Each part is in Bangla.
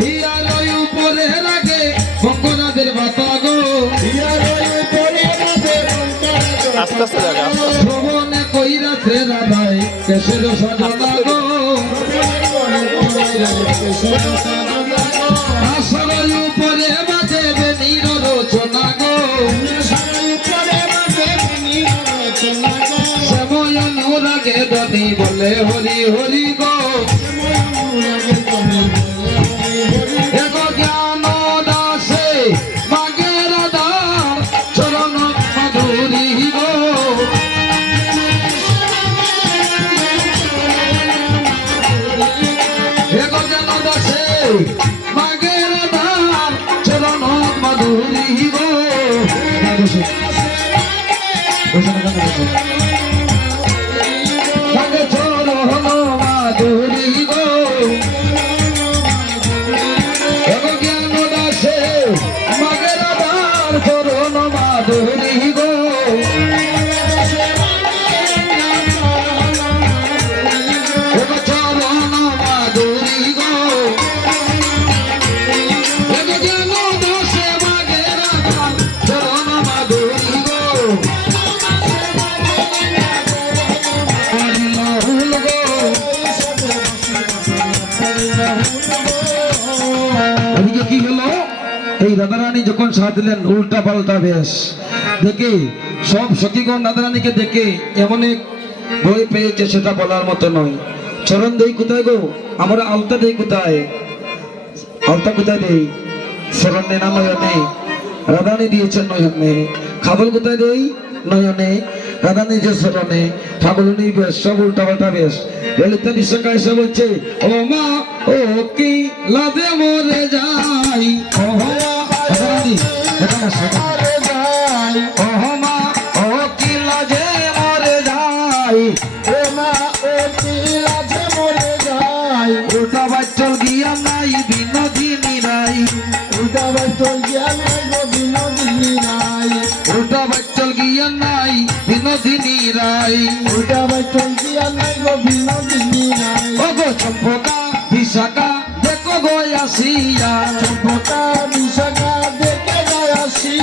হিয়ার উপরে রাখে ভঙ্গনাদের বাতা গো আস্তে আস্তে জায়গা শ্রবণে কইরাছে রাধাই কেশের সাজনা গো আশার উপরে বাজে বেনির রচনা গো সময় অনুরাগে ধনী বলে হরি হরি গো এগো জ্ঞান দাসে মাগে রাধার চরণ মাধুরী গো এগো জ্ঞান দাসে মাগে রাধার চরণ মাধুরী গো মাগে চরণ মাধুরী গো এগো জ্ঞান দাসে মাগে রাধার চরণ মাধুরী গো এগো চরণ মাধুরী গো এগো জ্ঞান দাসে মাগে রাধার চরণ মাধুরী গো হরিলাহুল গো ওদিকে কি হলো এই রাধারানী যখন সাজলেন উল্টা পাল্টা বেশ দেখে সব সখীগণ রাধারানীকে দেখে এমন এক ভয় পেয়েছে সেটা বলার মতো নয়। চরণ দেই কোথায় গো, আমরা আলতা দেই কোথায়, আলতা কোথায় দেই, চরণে না নয়নে, রাধারানী দিয়েছেন নয়নে। খাবল কোথায় দেই, নয়নে, রাধারানী যে চরণে। ঠাকুর নেই বেশ, সব উল্টা পাল্টা বেশ। ললিতা বিশ্বকা এসে বলছে ও মা ও কি লাদে মরে যাই, ও রাধারানী এখানে আসো, ও মা ও কি লাজে মরে যাই, ও মা ও কি লাজে মরে যাই। উল্টা বাচ্চল গিয়া নাই বিনোদিনী রাই, উল্টা বাচ্চল গিয়া নাই গো বিনোদিনী রাই, উল্টা বাচ্চল গিয়া নাই বিনোদিনী রাই, উল্টা বাচ্চল গিয়া নাই গো বিনোদিনী রাই। ও গো চম্পকা বিশাখা দেখো গো আসিয়া, চম্পকা বিশাখা দেখে যায় আসি,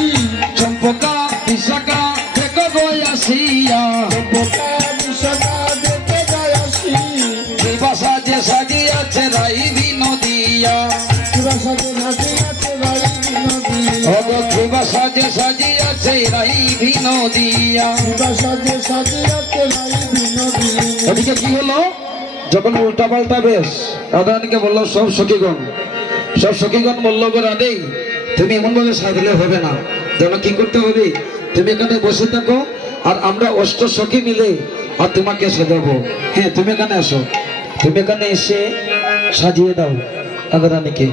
চম্পকা বিশাখা দেখো গো আসিয়া, চম্পকা বিশাখা দেখে যায় আসি। শিবা সাজে সাজিয়াছে রাই বিনোদিয়া, শিবা সাজে সাজিয়াছে রাই বিনোদিয়া, ও গো শিবা সাজে সাজিয়াছে রাই বিনোদিয়া, শিবা সাজে সাজিয়াছে রাই বিনোদিয়া। এদিকে কি হলো, যখন উল্টা পাল্টা বেশ রাধারানীকে বললো সব সখীগণ বললো গো রাধে তুমি এমন ভাবে সাজলে হবে না, যেন কি করতে হবে, তুমি এখানে বসে থাকো আর আমরা অষ্ট সখী মিলে আর তোমাকে সাজাবো। হ্যাঁ তুমি এখানে আসো, তুমি এখানে এসে সাজিয়ে দাও রাধারানীকে,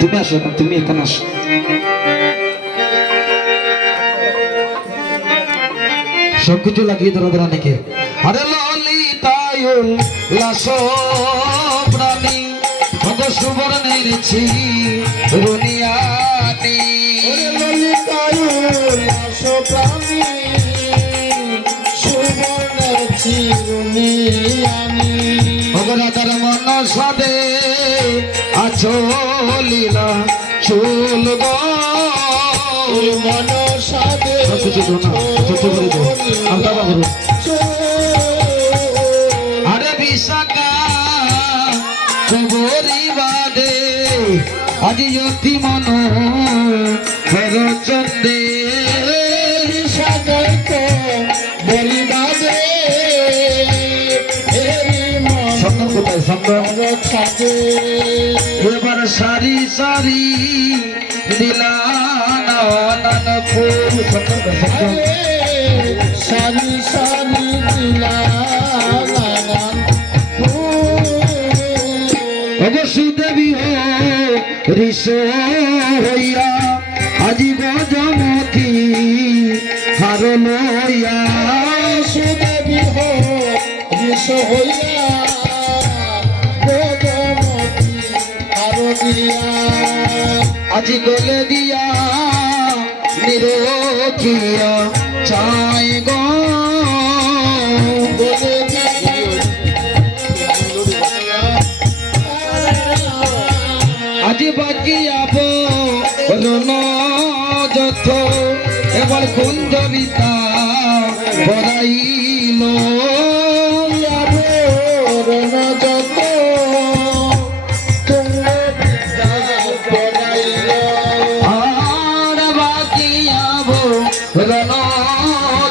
তুমি আসো, তুমি এখানে আসো। সবকিছু লাগিয়ে দাও রাধারানীকে। আরে ললিতায়ুল লাসো প্রাণী ভগ সুবর্ণের ছি রুনিয়ানি, ললিতায়ুল লাসো প্রাণী সুবর্ণের ছি রুনিয়ানি। ভগ রাধার মন সাদে আছো লীলা চুল গো মন সাদে, সবকিছু দো না, সত্যি করে দো, আলতা বাবু। আরে বিশাখা কবরি বাদে আজি অতি মন হর চন্দে, বিশাখা কবরি বাদে সন্দন কোথায়, সন্দন থাকে এবার সারি সারি দিলা নানান ফুল, সন্দন সারি সারি দিলা নানান ফুল। অবশ্যই দেবী ঋষ হইয়া আজি গজমতি হার লইয়া, সুদেবী ঋষ হইয়া গজমতি হার দিয়া, আজি গলে দিয়া নিরখিয়া চাই গো গলে দিয়া আজি বাকি আবো রণ যথ এবার কুঞ্জবিতা পড়াইল আর বাকি আবো রণ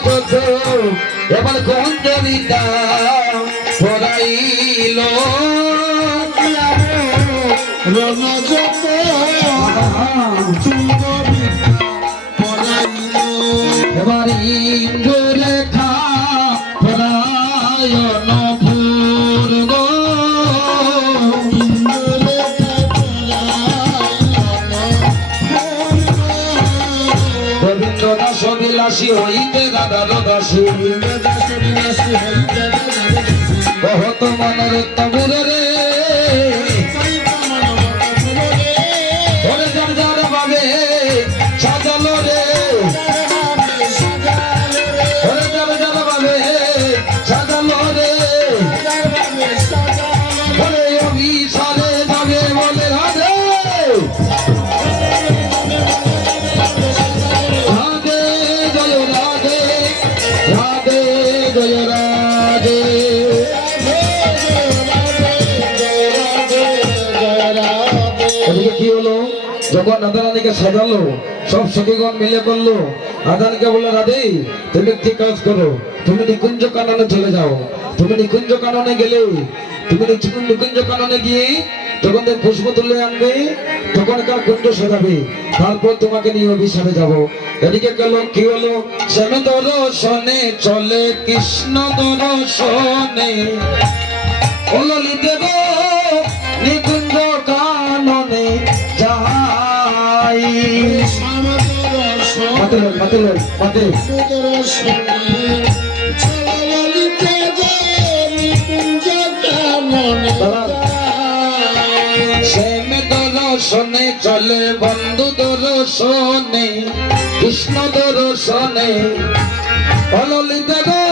যথ এবার কুঞ্জবিতা পড়াইল এবার ইন্দ্রলেখা পরায়ণ ভূর্গ গোবিন্দ দাস বিলাসী হইতে রাধার দাসী বহুত মনের তবুরে রে ওরে যার যার ভাবে সাজালো রে ওরে যার যার ভাবে সাজালো রে ওরে অভিসারে যাবে বলে রাধে রাধে জয় রাধে রাধে জয় রাধে এদিকে কি হলো যখন রাধারানীকে সাজালো সব সখীগণ মিলে করলো রাধারানীকে বললো রাধে তুমি একটি কাজ করো তুমি নিকুঞ্জ কাননে চলে যাও তুমি নিকুঞ্জ কাননে গেলে তুমি নিকুঞ্জ কাননে গিয়ে তখন পুষ্প তুলে আনবে তখনকার কুঞ্জ সাজাবে তারপর তোমাকে নিয়ে অভিসারে যাবো এদিকে গেল কি হলো শ্যাম দর্শনে চলে কৃষ্ণ দর্শনে ললিতে গো নিকুঞ্জ কাননে যাই মাতে শ্যাম দর্শনে চলে বন্ধু দর্শনে কৃষ্ণ দর্শনে ললিতে গো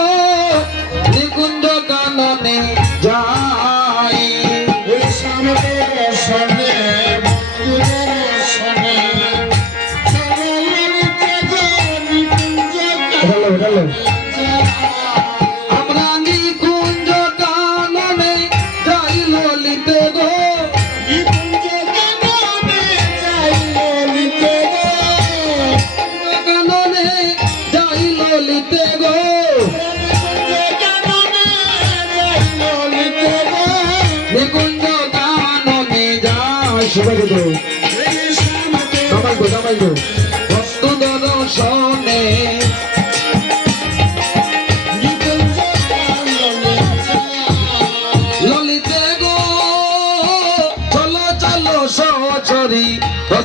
নিকুঞ্জ কাননে যাই আমরা নিকুঞ্জ কাননে যাই ললিতে গো কাননে যাই ললিতে গো নিকুঞ্জ কাননে যাই সবাই গো দামাই গো ভক্ত দর্শনে ললিতে গো চলো চলো সচরি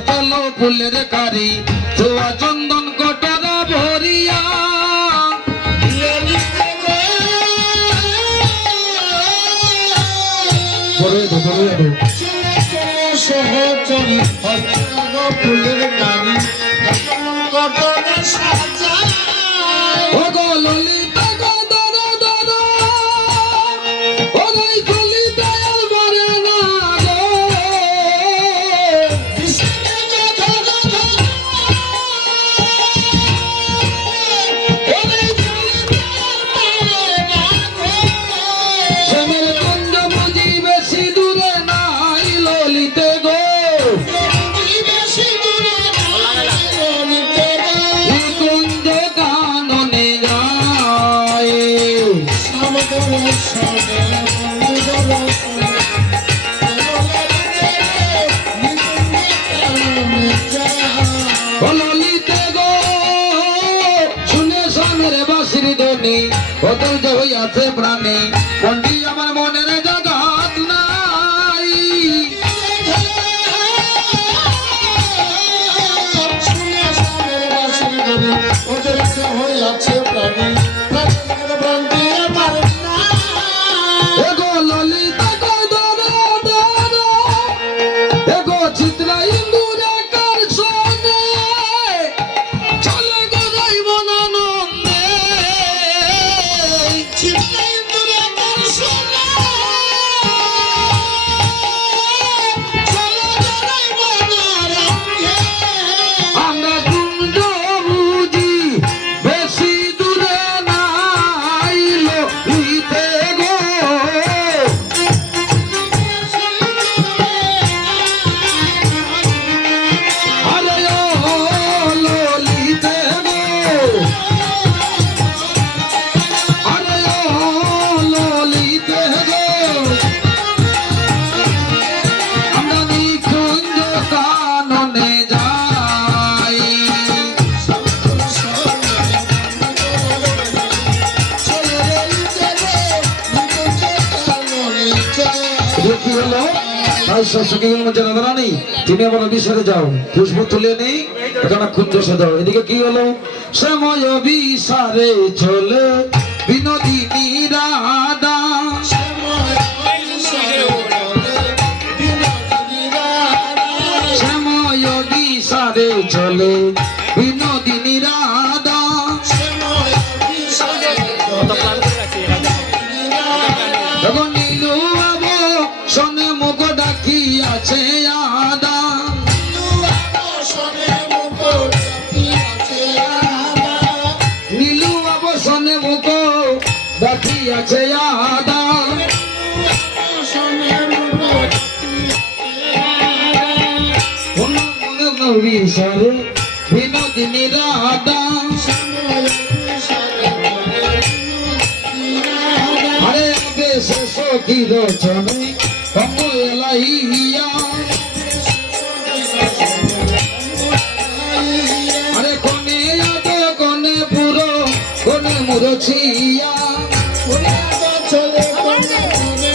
চলো ফুলের কারি চোয়া চন্দন কটারা ভরিয়া ও গো ললিতা গো দাদা দাদা ও নাই ললিতা আর বারে না গো শ্যামের কুঞ্জ বুঝি বেশি দূরে নাই ললিতে গো নিকুঞ্জ কাননে যায় ললিতে গো শুনে স্বামীর বাঁশির ধ্বনি অতুল হইয়াছে প্রাণে মনটি আমার মনের জগৎ নাই এগো ললিতা গো দাদা দাদা এগো চিত্রা ইন্দুরে কার সনে চলে গো যাইব নন্দে চিত্রা ইন্দুরে কার সনে চলে গো যাইব সব সখীগণ বলছে রাধারানী তুমি আমার অভিসারে যাও, পুষ্প তুলে নেই এখানে কুঞ্জ সাজাও। এদিকে কি হলো, সময় অভিসারে চলে বিনোদিনী রাধা, সময় অভিসারে চলে বিনোদিনী রাধা, তখন নীলু বাবু শোনে মুখ ডাকি আছে আদা, নীলু বাবু শোনে মুখ ডাকি আছে আদা, অভিসারে বিনোদিনী রাধা, আরে বেশ সখী রচনে অঙ্গ এলাইয়া, আরে কোনে আদে কোনে পুরো কোনে মুরছি